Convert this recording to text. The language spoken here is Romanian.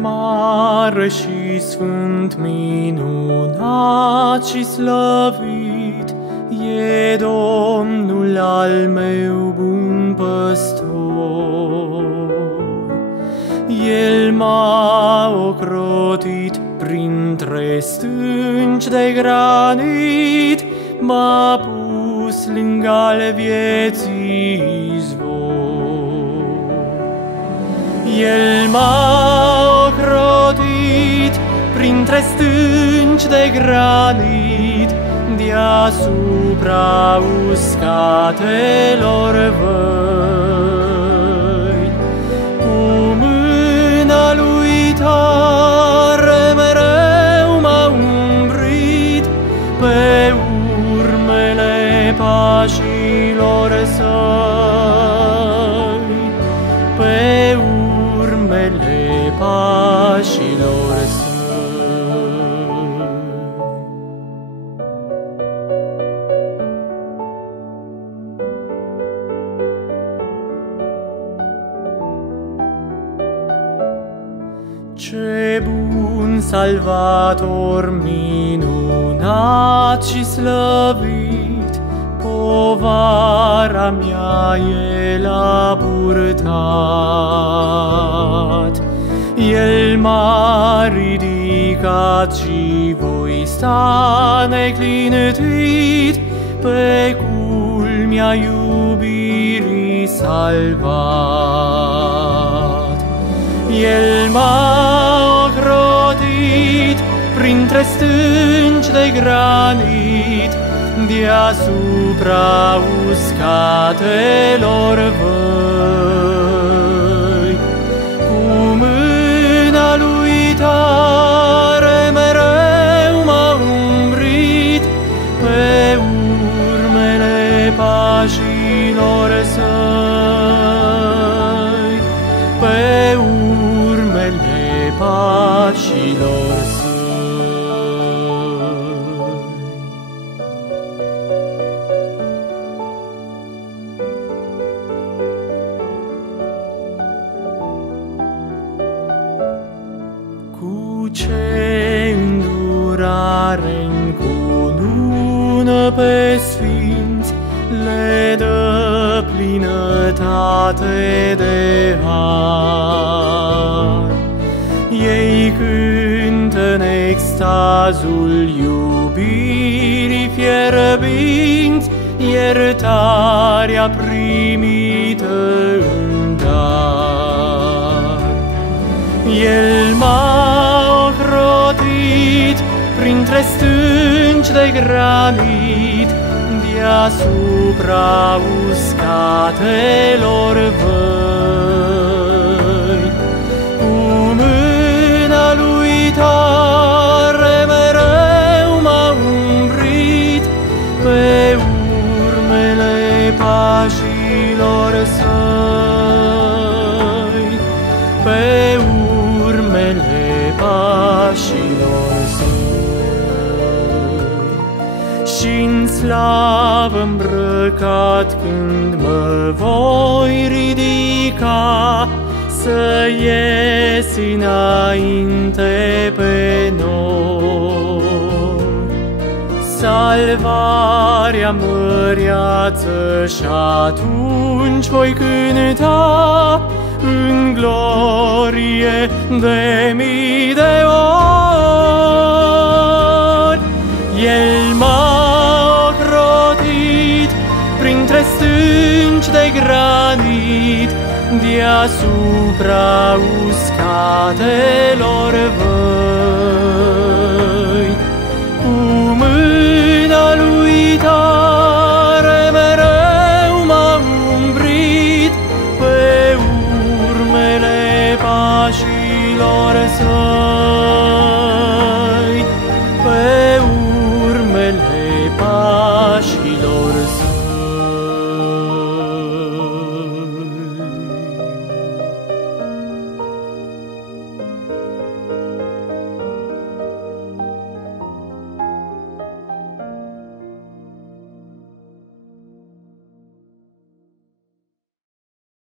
mare și sfânt, minunat și slăvit, e Domnul al meu bun păstor. El m-a ocrotit printre stânci de granit, m-a pus lângă-al vieții izvor. El m-a ocrotit printre stânci de granit, deasupra uscatelor văi. Cu mâna lui tare mereu m-a umbrit, pe urmele pașilor săi, pe urmele pașilor săi. Ce bun Salvator, minunat și slăvit, povara mea El a purtat. El m-a ridicat și voi sta neclintit, pe culmea iubirii salvat. El m-a ocrotit printre stânci de granit, deasupra uscatelor văi. Cu mâna lui tare mereu m-a umbrit, pe urmele pașilor săi, pe urmele pașilor săi. Cu ce îndurare încunună pe sfinți, le dă plinătate de har. Ei cântă în extazul iubirii fierbinți, iertarea primită în dar. El m-a ocrotit printre stânci de granit, deasupra uscatelor văi. Cu mâna lui tare mereu m-a umbrit, pe urmele pașilor săi, pe urmele pașilor săi. Și-n slavă îmbrăcat când mă voi ridica, să ies înainte pe noi. Salvarea măreață și atunci voi cânta în glorie de mii de ori. El m-a ocrotit printre stânci de granit, deasupra uscatelor văi. Cu mâna lui tare mereu m-a umbrit, pe urmele pașilor săi,